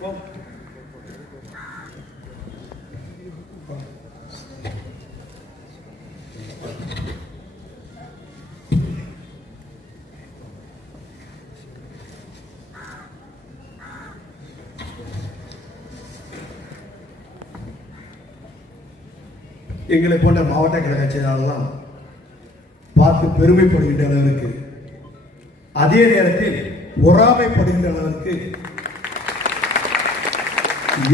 எங்களை போன்ற மாவட்ட கழக செயலாளர்லாம் பார்த்து பெருமைப்படுகின்ற அளவிற்கு அதே நேரத்தில் பொறாமைப்படுகின்ற அளவிற்கு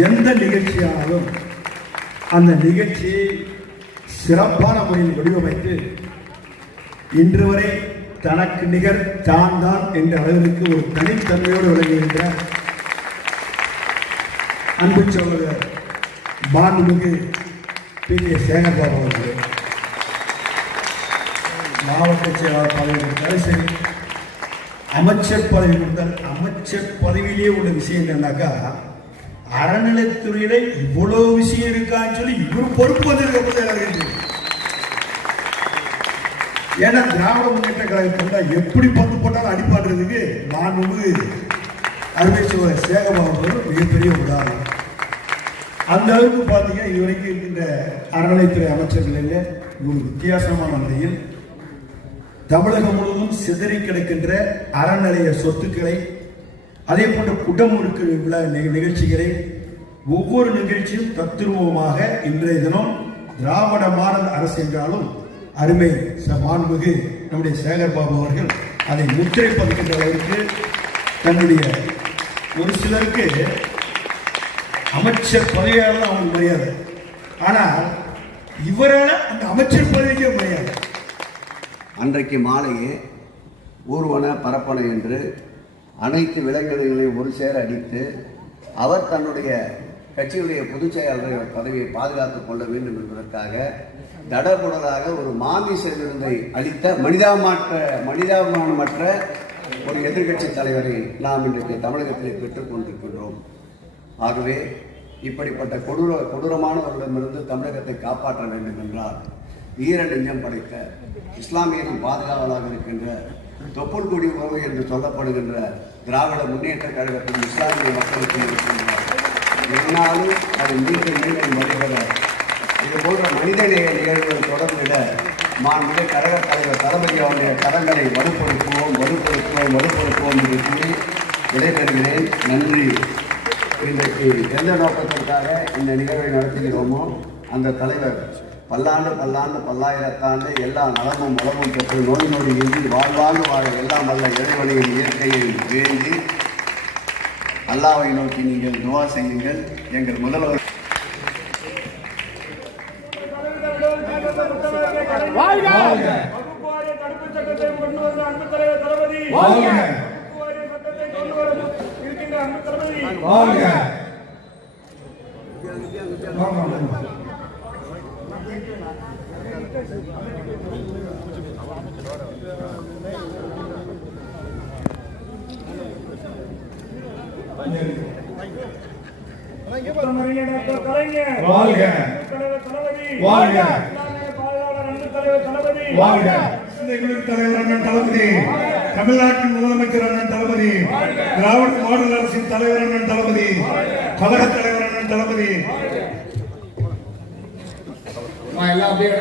எந்த நிகழ்ச்சியானாலும் அந்த நிகழ்ச்சியை சிறப்பான முறையில் வடிவமைத்து இன்று வரை தனக்கு நிகர் தான் தான் என்ற அளவிற்கு ஒரு தனித்தன்மையோடு விளங்குகின்ற அன்பு சோழர் மாண்புமிகு பி கே சேகர்பாபு அவர்கள். மாவட்ட செயலாளர் பதவி கொடுத்தாலும் அமைச்சர் பதவி கொடுத்தால் அமைச்சர் பதவியிலே உள்ள விஷயம் என்னன்னாக்கா அறநிலைத்துறையில இவ்வளவு விஷயம் இருக்கான்னு சொல்லி இவரும் பொறுப்பு வந்திருக்க ஏன்னா திராவிட முன்னேற்ற கழகத்தில் எப்படி பந்து போட்டாலும் அடிப்பாடுறதுக்கு நான் வந்து அருமை சோழர் சேகபாபு மிகப்பெரிய உதாரணம். அந்த அளவுக்கு பார்த்தீங்க இதுவரைக்கும் இருக்கின்ற அறநிலைத்துறை அமைச்சர்களில் ஒரு வித்தியாசமான முறையில் தமிழகம் முழுவதும் சிதறி கிடக்கின்ற அறநிலைய சொத்துக்களை அதே போன்ற குடமுழுக்கு விழா நிகழ்ச்சிகளை ஒவ்வொரு நிகழ்ச்சியும் தத்துருவமாக இன்றைய தினம் திராவிட மாடல் அரசு என்றாலும் அருமை ச- நம்முடைய சேகர் பாபு அவர்கள் அதை முத்திரை பதிக்கின்ற அளவிற்கு தன்னுடைய ஒரு சிலருக்கு அமைச்சர் பதவியால அவன் முடியாது மரியாதை ஆனால் இவரால் அந்த அமைச்சர் பதவிக்கே மரியாதை அன்றைக்கு மாலையே ஊர்வன பரப்பன என்று அனைத்து விலங்கினங்களையும் ஒரு சேர அடித்து அவர் தன்னுடைய கட்சியுடைய பொதுச் செயலாளர் பதவியை பாதுகாத்துக் கொள்ள வேண்டும் என்பதற்காக தடபுடலாக ஒரு மாமிச விருந்தை அளித்த மனிதாமாற்ற மனிதாபிமானமற்ற ஒரு எதிர்கட்சி தலைவரை நாம் இன்றைக்கு தமிழகத்தில் பெற்றுக்கொண்டிருக்கின்றோம் ஆகவே இப்படிப்பட்ட கொடூர கொடூரமானவர்களிடமிருந்து தமிழகத்தை காப்பாற்ற வேண்டும் என்றால் வீர நெஞ்சம் படைத்த இஸ்லாமியரின் பாதுகாவலாக இருக்கின்ற தொப்புள் கொடி உறவு என்று சொல்லப்படுகின்ற திராவிட முன்னேற்ற கழகத்தின் இஸ்லாமிய மக்களுக்கு இருக்கின்ற என்னாலும் அது மீண்டும் மீண்டும் வருகிற இது போன்ற மனிதநேய நிகழ்வுகள் தொடர்ந்திட மாண்புமிகு கழக தலைவர் தளபதி அவருடைய கரங்களை வலுப்படுத்துவோம் வலுப்படுத்துவோம் வலுப்படுத்துவோம் என்று கூறி விடைபெறுகிறேன். நன்றி. இன்றைக்கு எந்த நோக்கத்திற்காக இந்த நிகழ்வை நடத்துகிறோமோ அந்த தலைவர் பல்லாண்டு பல்லாண்டு பல்லாயிரத்தாண்டு எல்லா நலமும் வளமும் பெற்று நோய் நொடி இன்றி வாழ்வாங்க வாழ எல்லாம் வல்ல இறைவனையின் இயற்கையை வேண்டி அல்லாவை நோக்கி நீங்கள் துவா செய்யுங்கள். எங்கள் முதல்வர் வாழ்க! வகுப்புவாரிய தடுப்புச் சட்டத்தை கொண்டு வந்த அன்பு தலைவர் தளபதி வாழ்க வகுப்புவாரிய சட்டத்தை கொண்டு வர இருக்கின்ற அன்பு தளபதி வாழ்க. வாழ்க. தலைவர் தளபதி வாழ்க. தலைவர் தலைவர் அண்ணன் தளபதி. தமிழ்நாட்டின் முதலமைச்சர் அண்ணன் தளபதி. திராவிட மாடல் அரசின் தலைவர் அண்ணன் தளபதி. கழக தலைவர் அண்ணன் தளபதி. எல்லாம் அப்படியே